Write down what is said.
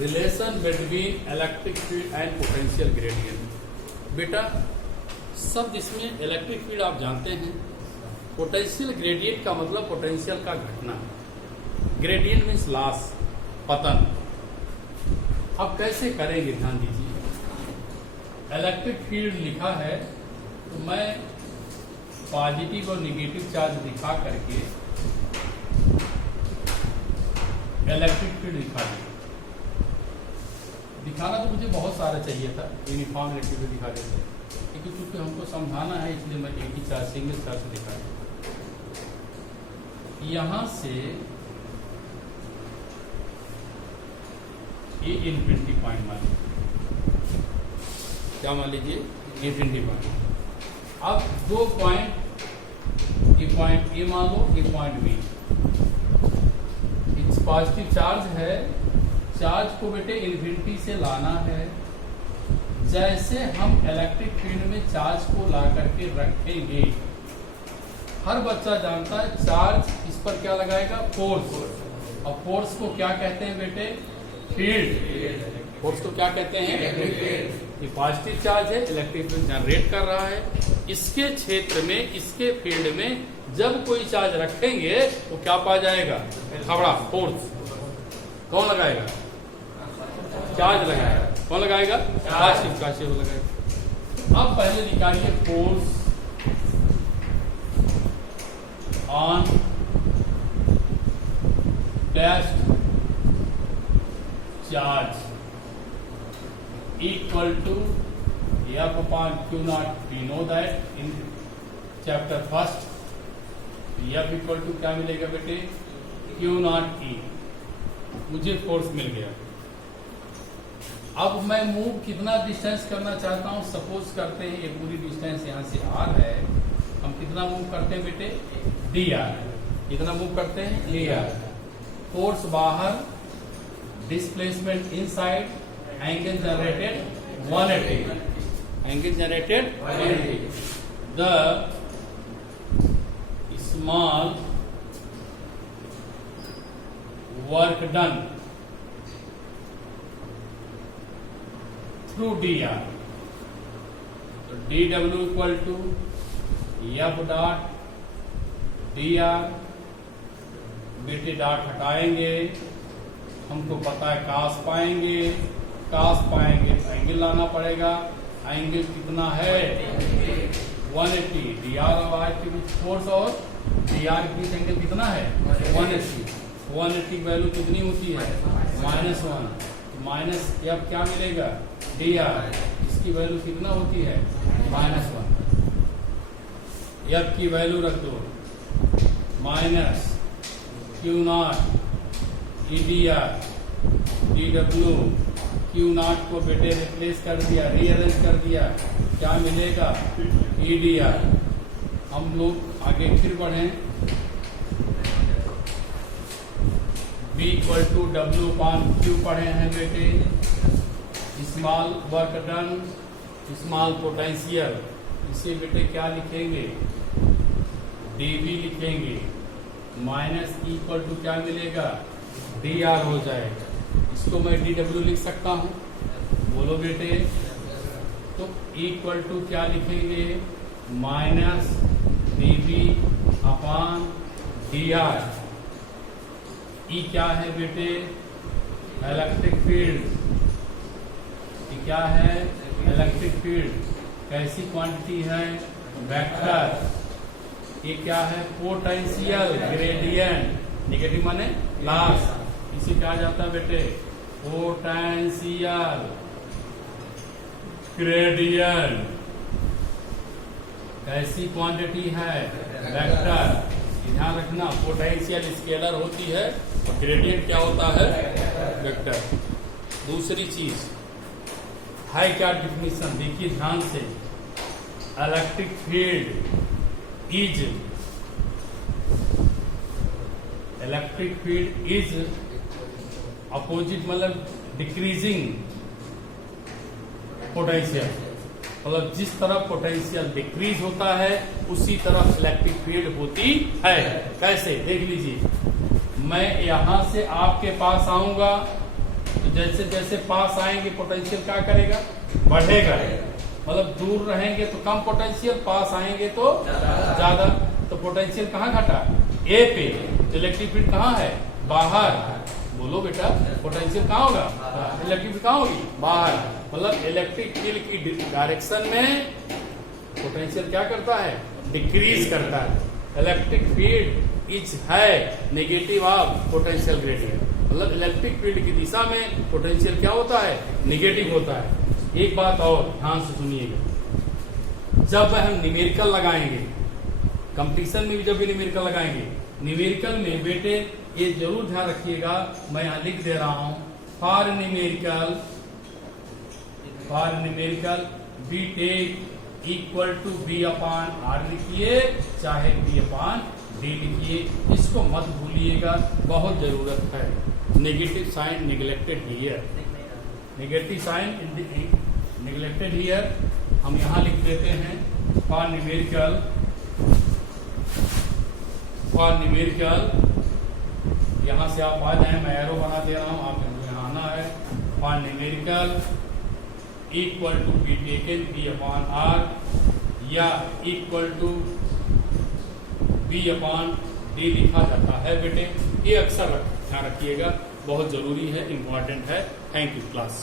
Relation between electric field and potential gradient. बेटा शब्द इसमें इलेक्ट्रिक फील्ड आप जानते हैं, पोटेंशियल ग्रेडियंट का मतलब पोटेंशियल का घटना, ग्रेडियंट मीन्स लॉस, पतन। अब कैसे करेंगे ध्यान दीजिए, इलेक्ट्रिक फील्ड लिखा है तो मैं पॉजिटिव और निगेटिव चार्ज दिखा करके इलेक्ट्रिक फील्ड दिखाना तो मुझे बहुत सारा चाहिए था, यूनिफॉर्म इलेक्ट्रिक फील्ड दिखा देते, लेकिन क्योंकि हमको समझाना है इसलिए मैं एक ही चार्ज सिंगल चार्ज से दिखा देता। यहां से ये इन्फिनिटी पॉइंट मान लीजिए, क्या मान लीजिए, इन्फिनिटी पॉइंट। अब दो पॉइंट, ये पॉइंट ए मान लो, ये पॉइंट बी, पॉजिटिव चार्ज है, चार्ज को बेटे इन्फिनिटी से लाना है। जैसे हम इलेक्ट्रिक फील्ड में चार्ज को ला करके रखेंगे, हर बच्चा जानता है चार्ज इस पर क्या लगाएगा, फोर्स, और फोर्स को क्या कहते हैं बेटे, फील्ड। फोर्स को क्या कहते हैं, ये पॉजिटिव चार्ज है, इलेक्ट्रिक फील्ड जनरेट कर रहा है। इसके क्षेत्र में, इसके फील्ड में जब कोई चार्ज रखेंगे तो क्या पा जाएगा, थोड़ा फोर्स। कौन लगाएगा, चार्ज लगाएगा। कौन लगाएगा, चार्ज लगाएगा। अब पहले निकालिए force on test charge equal to F upon Q naught। We know that in chapter first, F equal to क्या मिलेगा बेटे, Q naught E। मुझे फोर्स मिल गया। अब मैं मूव कितना डिस्टेंस करना चाहता हूं, सपोज करते हैं ये पूरी डिस्टेंस यहां से R है, हम कितना मूव करते हैं बेटे, dr। कितना मूव करते हैं, dr। फोर्स बाहर, displacement inside, angle generated 180, angle generated 180। The small work done through dr, तो dw equal to f dot dr। बेटे डॉट हटाएंगे, हमको पता है कास पाएंगे, कास पाएंगे तो एंगल लाना पड़ेगा। एंगल कितना है, 180। dr और r के बीच फोर्स और dr के बीच एंगल कितना है, 180। 180 की वैल्यू कितनी होती है, -1। माइनस अब क्या मिलेगा, dr, इसकी वैल्यू कितना होती है, -1। f की वैल्यू रख दो, minus Q not EDR dw। Q not को बेटे रिप्लेस कर दिया, रीअरेंज कर दिया, क्या मिलेगा, EDR। हम लोग आगे फिर बढ़े, B equal to W upon Q पढ़े हैं बेटे। Small work done, small potential, इसे बेटे क्या लिखेंगे, dV लिखेंगे, माइनस इक्वल टू क्या मिलेगा, dr हो जाएगा। इसको मैं dw लिख सकता हूं, बोलो बेटे। तो इक्वल टू क्या लिखेंगे, माइनस dv अपॉन dr। ई क्या है बेटे, इलेक्ट्रिक फील्ड। ये क्या है, इलेक्ट्रिक फील्ड। कैसी क्वांटिटी है, वेक्टर। ये क्या है, पोटेंशियल ग्रेडियंट, नेगेटिव माने लॉस, इसे कहा जाता है बेटे पोटेंशियल ग्रेडियंट। कैसी क्वांटिटी है, वेक्टर। ध्यान रखना, पोटेंशियल स्केलर होती है, ग्रेडियंट क्या होता है, वेक्टर। दूसरी चीज है क्या डिफिनीशन, देखिए ध्यान से, electric field is, electric field is opposite, मतलब डिक्रीजिंग पोटेंशियल, मतलब जिस तरफ पोटेंशियल डिक्रीज होता है उसी तरफ इलेक्ट्रिक फील्ड होती है। कैसे, देख लीजिए, मैं यहां से आपके पास आऊंगा तो जैसे जैसे पास आएंगे पोटेंशियल क्या करेगा, बढ़ेगा। मतलब दूर रहेंगे तो कम पोटेंशियल, पास आएंगे तो ज्यादा। तो पोटेंशियल कहाँ घटा, ए पे। इलेक्ट्रिक फील्ड कहाँ है, बाहर। बोलो बेटा, पोटेंशियल कहाँ होगा, इलेक्ट्रिक फील्ड कहाँ होगी, बाहर। मतलब इलेक्ट्रिक फील्ड की डायरेक्शन में पोटेंशियल क्या करता है, डिक्रीज करता है। इलेक्ट्रिक फील्ड इज है नेगेटिव ऑफ पोटेंशियल ग्रेडियंट। मतलब इलेक्ट्रिक फील्ड की दिशा में पोटेंशियल क्या होता है, नेगेटिव होता है। एक बात और ध्यान से सुनिएगा, जब हम न्यूमेरिकल लगाएंगे, कंपटीशन में भी जब भी न्यूमेरिकल लगाएंगे, न्यूमेरिकल में बेटे ये जरूर ध्यान रखिएगा, मैं यहां लिख दे रहा हूं, for numerical B tech equal to B upon R लिखिए, चाहे बी अपॉन डी लिखिए। इसको मत भूलिएगा, बहुत जरूरत है। Negative sign neglected here, negative sign neglected here. हम यहां लिख देते हैं फॉर न्यूमेरिकल, यहां से आप आ जाए, मैं एरो बना दे रहा हूं, आपको यहां आना है। For numerical equal to B taken B upon R, या equal to B upon D लिखा जाता है बेटे। ये अक्सर ध्यान रखिएगा, बहुत जरूरी है, इंपॉर्टेंट है। Thank you class.